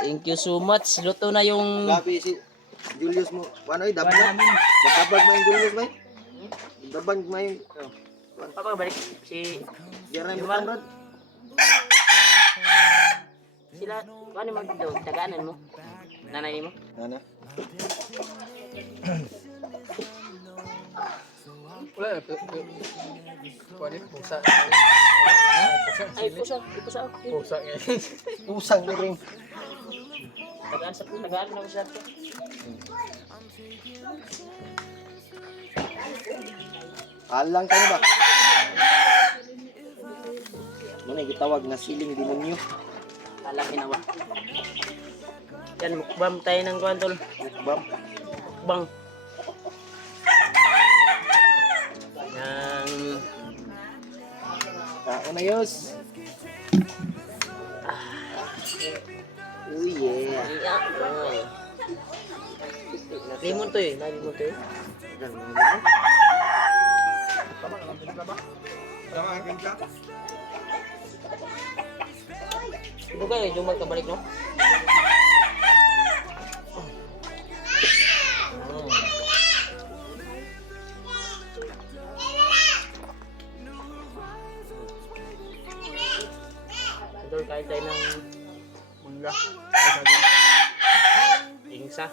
Thank you so much. Luto na yung Grabe si Julius mo. Ano ay dabag? namin. Dabag mo yung Julius ba? Dabag mo yung Papa, balik si Diyan mo Yumal. Brad. Sila, ano magdaw? Tagaanan mo? Nanay mo? Ano? Wala, kuwan yun, pusa. Ay, pusa. Pusa. Pusa nga. Pusang na rin. Tagaan sa pusa. Tagaan na siya. Alang ka ba? Muna gitawag na siling demonyo. Alam ginawa. Yan, mukbang tayo ng kwantol. Bam. Mukbang. Yang Una yus. Oh yeah. iyak. Ay. Limon to eh. Limon to eh. Tama, nakapinta ba? Tama, nakapinta. Ito kayo, yung magkabalik no? Ito kain tayo ng Mangga. ingsa.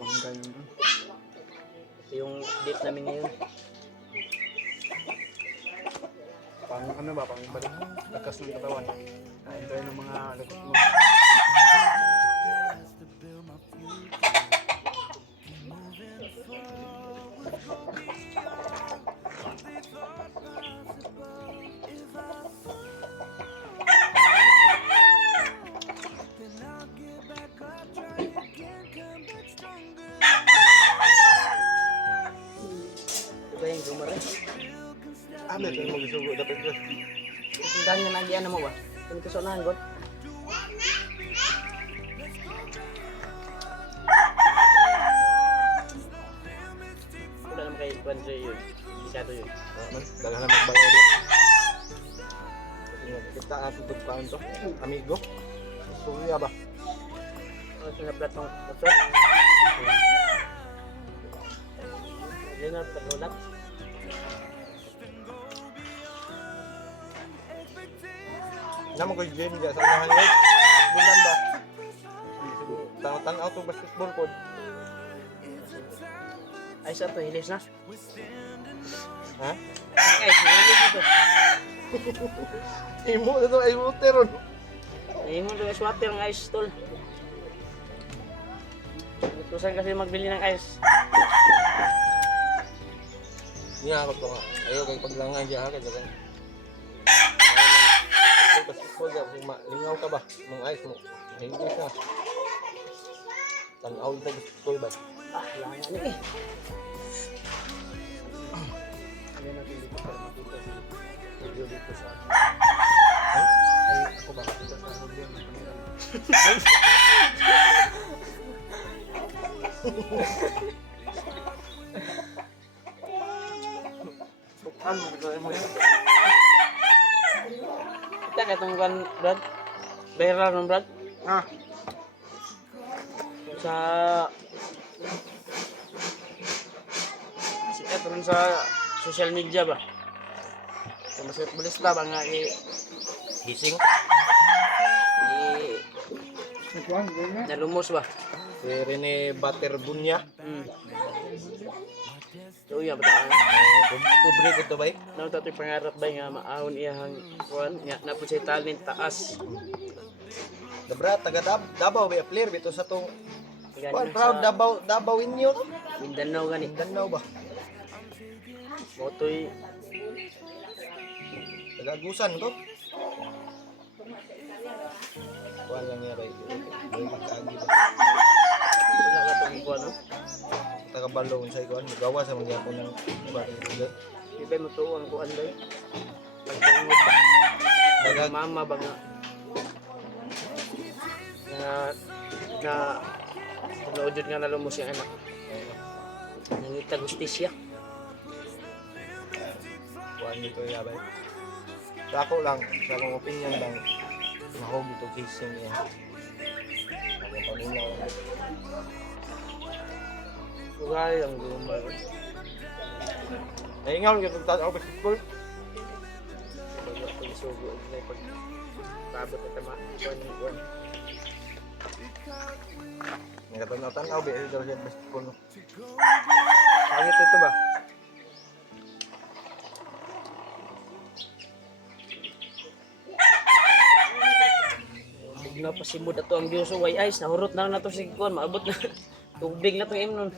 Mangga yun. Ito yung date namin ngayon. Pang ano ba, pang balik. Lakas ng katawan. Kain tayo ng mga lakas mo. Ito ba yung gumara? Ano ito mo gusto dapat ko? Tindahan niya lagi ano mo ba? Kung ito sa unahan, God. Wala naman kay Kwanzo yun. Delikado yun. Dala na magbayad din. Kasi nga, kita natin pagkaan to. Amigo. Gusto ba? Ano ito na platong motor? Hindi na patulat. Naman ko yung game sa unahan yun. Bulan ba? Tang-tang auto basketball po. Ay, saan to? Hilis na? Ha? Ay, hilis na to. Imo na to ay moteron. Ay, mo to, water ng ice tol. Gustusan kasi magbili ng ice. Niya ako to nga. Ayaw kay paglangay siya kay dagan. Basketball ya, lingaw ka ba? Mong ice mo. Hindi siya. Tanaw ito basketball ba? Ah, langan ni eh. Hindi natin dito para makita si Julio dito sa... Ha? Ay, ako ba makita sa Julio ng Panginoon? Ano mo yun? Kita ka itong kan, Brad. Viral ng Brad. Ah, Sa... Sikat rin sa social media ba? Sa basketballista ba nga gising. Nagkuhan, ganyan. nalumos ba? Si Rene Baterbunya. So iya ba tayo? Kubre ko to ba? Naon ta to'y pangarap ba nga maahon iyang kuan nya napud say talent taas. Dabra taga Davao ba player bito sa tong Gani Kuan na proud sa Davao inyo to. Mindanao gani. Mindanao ba? Motoy Tagagusan to. Kuan lang niya ray. Kagi ba? wala ka tong kuan no. Taga Balong sa kuan gawa sa mga ko ng baril. Di ba mo tuon kuan ba? Pagtungod ba? Daga Mama ba nga na panood nga nalumos yung anak. Nangita gustisya. kuan dito ya ba? Sa ako lang, sa akong opinion lang mahog ito gising niya. Paminaw lang. Sugay lang gumay. Naingaw yung tataw ako basketball. Bago ko isugo na pag tabot na tama. Kuan. Nagkatanaw-tanaw, biya daw siya basketball. Pangit ito ba? Bigla pa si Bud ato ang Diyoso way ice. Nahurot na lang na to si Kuan. Maabot na. Tubig na to imnon.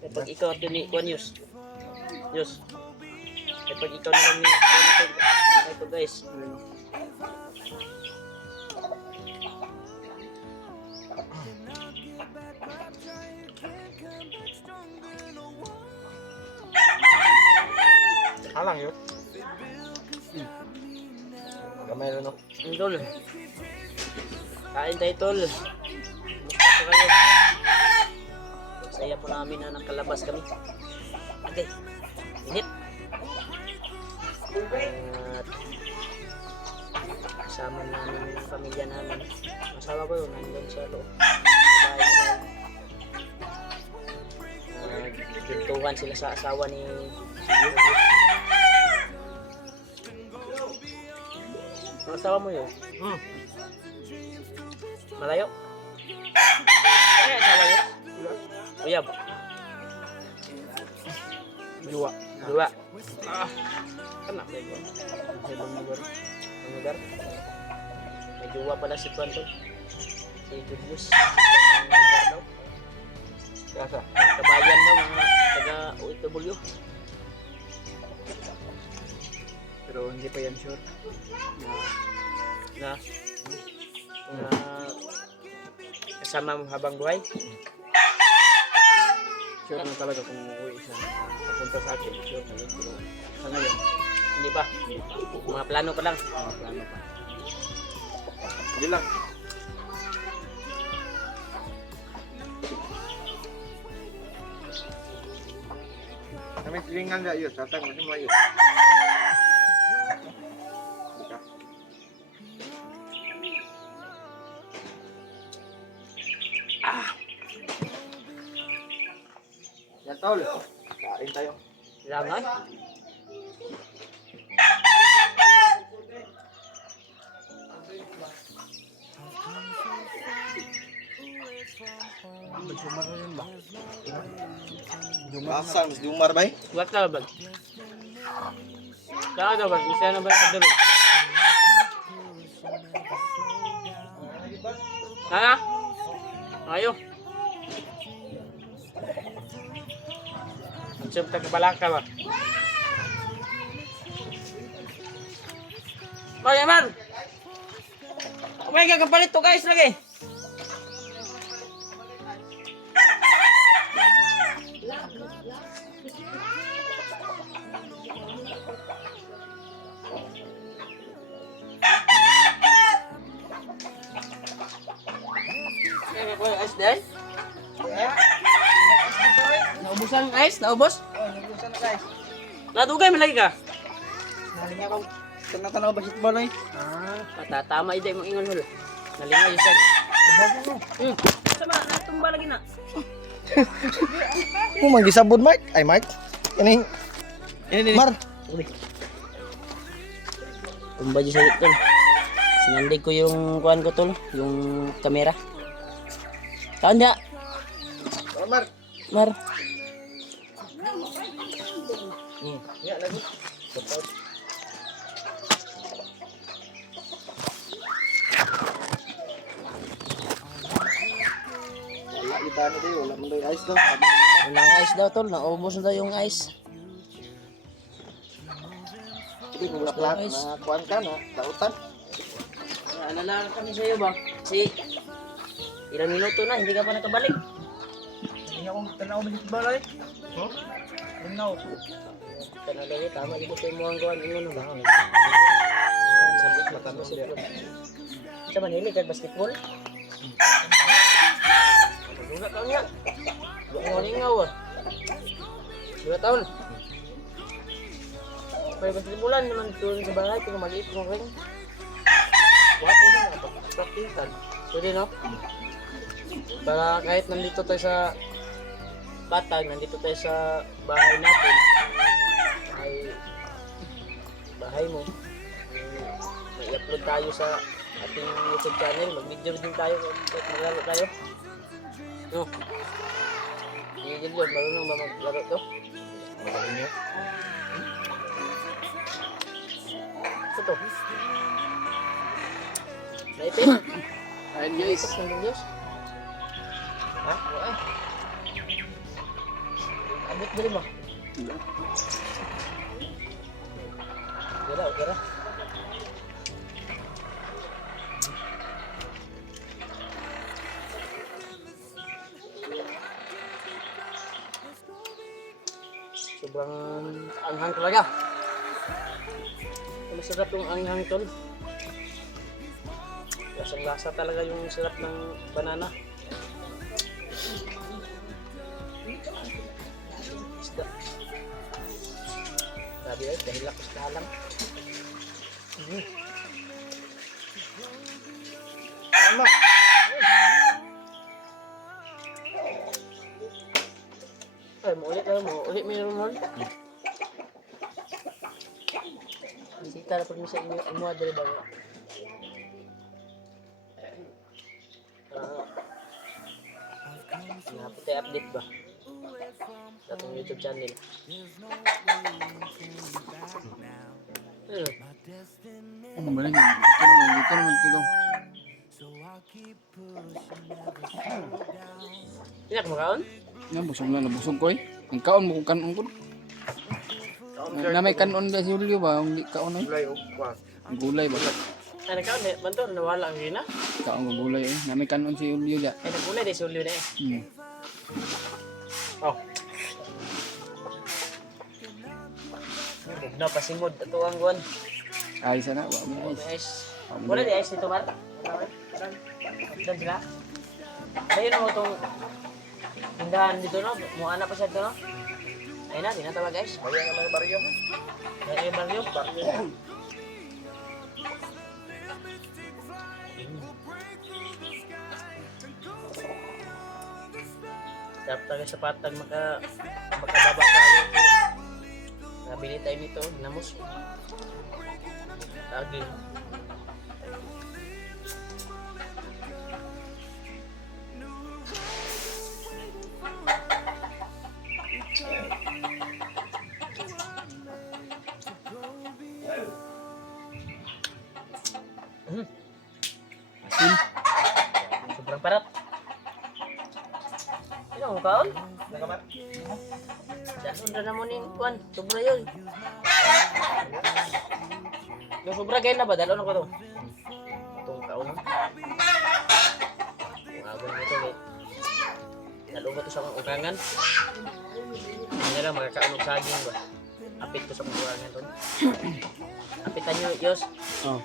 Kapag ikaw ato ni Kuan Yus. Kapag ikaw na lang ni Kuan ito guys. Halang yun. Gamay rin no. Tol. Kain tayo tol. Musta po kayo? Saya po namin na nakalabas kami. Okay. Init. At kasama namin yung pamilya namin. Masawa ko yun. Nandun sa loob. Sa bahay nila. Nagkintuhan sila sa asawa ni Silvio. Ang asawa mo yun? Malayo? Ay, asawa yun? Uyab? Juwa. Dua? Anak ba yun? Sa ibang lugar? Ang lugar? May duwa pala si Kwanto. Si Julius. Ang lugar daw. Kasa. Kabayan daw, mga taga-OFW. Pero hindi pa yan sure. Na kasama mo habang buhay. Sure na talaga kung uuwi siya. Papunta sa akin. Sure na yun. Pero sa ngayon, Hindi pa. Mga plano pa lang. mga plano pa. Hindi lang. Kami silingan na yun. Satang mo semua yun. Yan tol. Kain tayo. Langan? Jumar na yun ba? Asal mas Jumar bay. Buat ka ba? Kaya daw ba? Isa na ba sa dulo? Ha? Ayo. Macam tak balaka ba? Oy, Yaman! May kakapalit to guys lagi. Ice dahil? Naubusan ang ice? Naubos? Oh, nagusan na guys. Natugay malagi ka? Nalinga ko. Tanaw basketball ay. Patatama iday mong ingon hul. Nalinga yung sag. Bago mo. Sama, natumba lagi na. Mo manggisabod Mike. Ay Mike. Ini Mar. Tumba dyan sa tol. Sinandig ko yung kuhan ko tol. Yung kamera. Kaon niya. Mar. Mar. Ya lagi. Wala itan ito, wala man daw ice daw. Walang ice daw tol. Naubos na daw yung ice. Hindi mo na plat na kuan ka na, dautan. Alala kami sa iyo ba? Kasi ilang minuto na, hindi ka pa nakabalik. Hindi akong tanaw basketball ay. Huh? Tanaw. Kanalagi, tama dito kayo mo ang kuhan. Ingon ba? Sabit matanda siya. Sa Manila, kaya basketball? Dua tahun ya? Dua tahun ingaw ah. 2 tahun. May basketballan naman turun sa bahay, kung maliit kong ring. Buhat mo na, pag-practical. Pwede no? Para kahit nandito tayo sa Batag, nandito tayo sa bahay natin, bahay mo, may i-upload tayo sa ating YouTube channel, mag-video din tayo, maglaro tayo. No? Gigil yun, marunong ba maglaro to? Magaling niya. Ito to. Naipit? Ayun guys. Naipit ng Diyos? Ha? Wala. Abot dali mo. Kira. Sobrang anghang talaga. Masarap yung anghang tol. Lasang-lasa talaga yung sarap ng banana. Isda. Sabi ay, dahil ako sa lang. Tama. Ay, maulit na mo. Ulit mo yung hall. Sita na pag sa inyo. Umuha dali ba? Napit tayo update ba? Sa atong YouTube channel. Ano ba lang? Dito naman ito daw. Tiyak mo kaon? Yan, busog na. Nabusog ko eh. Ang kaon mo kung kanon ko. Na may kanon ba si Julio ba? Hindi kaon eh. Gulay o kwan. Ang gulay ba? Ay, nagkaon eh. Bantor, nawala ang gina. Kaon ko gulay eh. Na may kanon si Julio ya. Ay, nagkulay din si Julio na eh. Oh. No, pasimod. Ito ang guwan. Ay, sana. Wa mo Oh, guys. may ice. Wala di ice dito, Marta. Dan sila. Ayun mo itong tindahan dito, no? Muana pa siya dito, no? Ayun na, tinatawag guys. Bayan naman yung baryo. Ayun yung baryo. Dapat tayo sa patag makababa tayo. Nabili tayo nito, ginamos. Tagin. Asin. Sobrang parat. Ano ang kaon? Nakamat. Dasun na naman yung kuwan. Sobra yun. Yung sobra gaya na ba? Dalo na ko to. Itong kaon. Yung agon mo ito eh. Dalo ba ito sa mga ukangan? Hindi lang makakaon ng saging ba? Apit ko sa mga ukangan to. Apitan nyo, Diyos. Oh.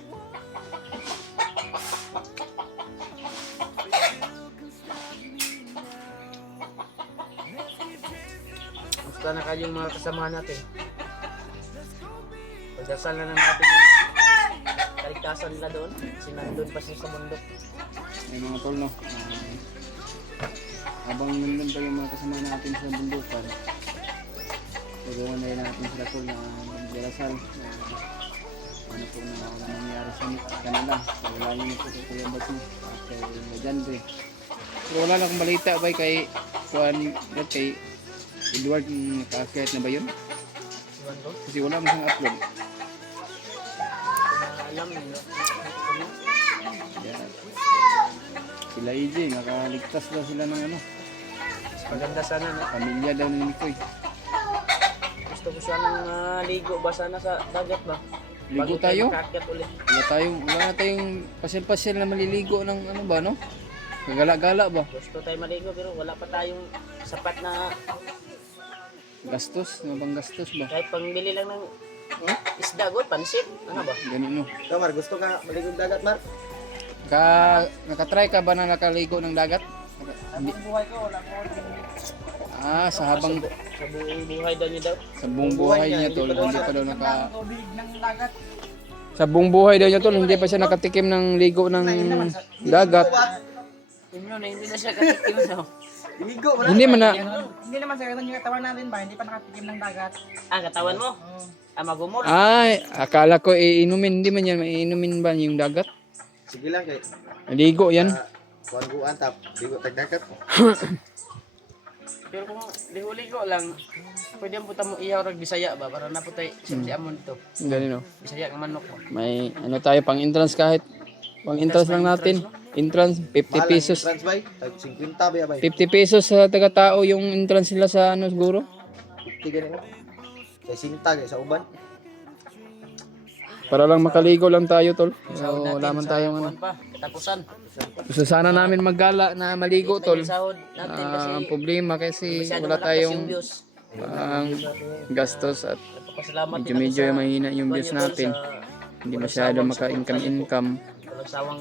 Basta na kayong mga kasama natin. Pagdasal na natin yung kaligtasan nila doon. Kasi nandun pa sila sa mundo. May mga tol no. Habang nandun pa yung mga kasama natin sa bundukan, tulungan na natin sila tol na magdarasal na ano po na nangyari sa kanila. Wala nyo po kay Kuya Batu at kay Majandre. So, wala na akong balita ba kay kay Edward nakakahit na ba yun? Iwan ko. Kasi wala mo siyang upload. Alam nyo. Kaya, sila EJ, nakaligtas daw sila ng ano, Maganda sana no. pamilya daw ni Nicoy. Gusto ko sanang ligo ba sana sa dagat ba? Ligo tayo? Makaakyat ulit. Wala na tayong pasyal-pasyal na maliligo ng ano ba no? Kagala-gala ba? Gusto tayo maligo pero wala pa tayong sapat na Gastos, ano bang gastos ba? kahit pangbili lang ng isda god, pansit. Ano ba? Ganun no. Ikaw, Mar, gusto ka maligong dagat, Mar? Nakatry ka ba na nakaligo ng dagat? Hindi. buhay ko wala ko Sa habang sa buong buhay daw niya daw. sa buong buhay niya tol, hindi pa daw naka Sa buong buhay daw niya tol, hindi pa siya nakatikim ng ligo ng dagat. Yun yun, hindi na siya katikim no. Ligo, wala. Hindi man na, Hindi naman sa yung katawan natin ba, hindi pa nakatikim ng dagat. Ah, katawan mo? Ah, magumol. ay, akala ko iinumin, hindi man yan, iinumin ba yung dagat? Sige lang kay. Ligo yan. Kuan guan tap, ligo tagdagat. Pero kung liho-ligo lang, pwede mo mo iyaw rag Bisaya ba para naputay simsi amon to. Ganun no. Bisaya nga manok mo. May ano tayo pang entrance kahit pang entrance lang natin. Entrance 50 pesos. Trans bay, tag 50 ba bay. 50 pesos sa taga-tao yung entrance nila sa ano siguro. 50 gani mo. Kay sinta kay sa uban. Para lang makaligo lang tayo tol. Sahod So, natin wala man sa tayong ano. kuwan pa, katapusan. Gusto sana namin maggala na maligo tol. Yung sahod natin kasi Ang problema kasi masyado wala malakas tayong yung views. ang gastos at Pasalamat medyo mahina yung views natin. Hindi masyado maka-income. Walang sawang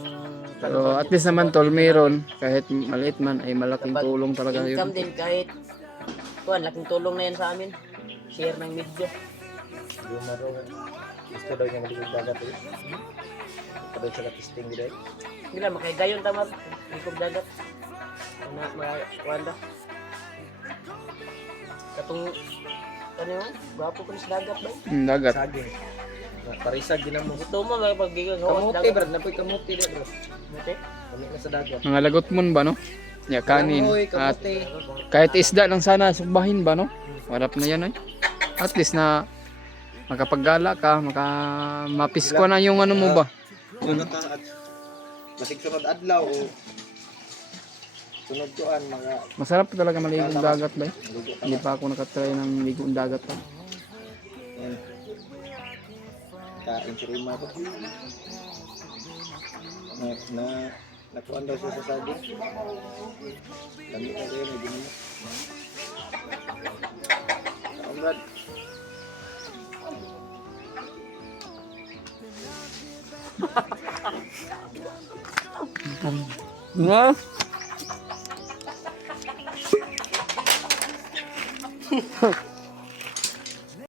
Pero at least naman tol, meron kahit maliit man ay malaking tulong talaga income yun. din kahit kuwan, laking tulong na yan sa amin. Share ng video. Yung maro. Gusto daw niya maligo dagat eh. Kada sa testing gid. Bila makaigayon tamar, likod dagat. Na mga wanda. Katong ano yun? Gwapo ko sa dagat ba? Dagat. Saging. Parisag din mo. Gusto mo may paggigan sa Kamuti brad, napoy kamuti dia bro. Kamuti? Kami na sa dagat. Mga lagot mon ba no? Ya kanin. Kamoy, At kamuti. kahit isda lang sana subahin ba no? Harap na yan ay. At least na makapaggala ka, mapisko na yung ano mo ba? Masig sunod adlaw o sunod tuan mga Masarap talaga maligo ng dagat ba? ligo Hindi pa ako nakatry ng ligo ng dagat pa. yan. Kain si Rima to. Na nakuan daw siya sa saging. Lami na kayo, may ginamot. Kaon brad. Nga?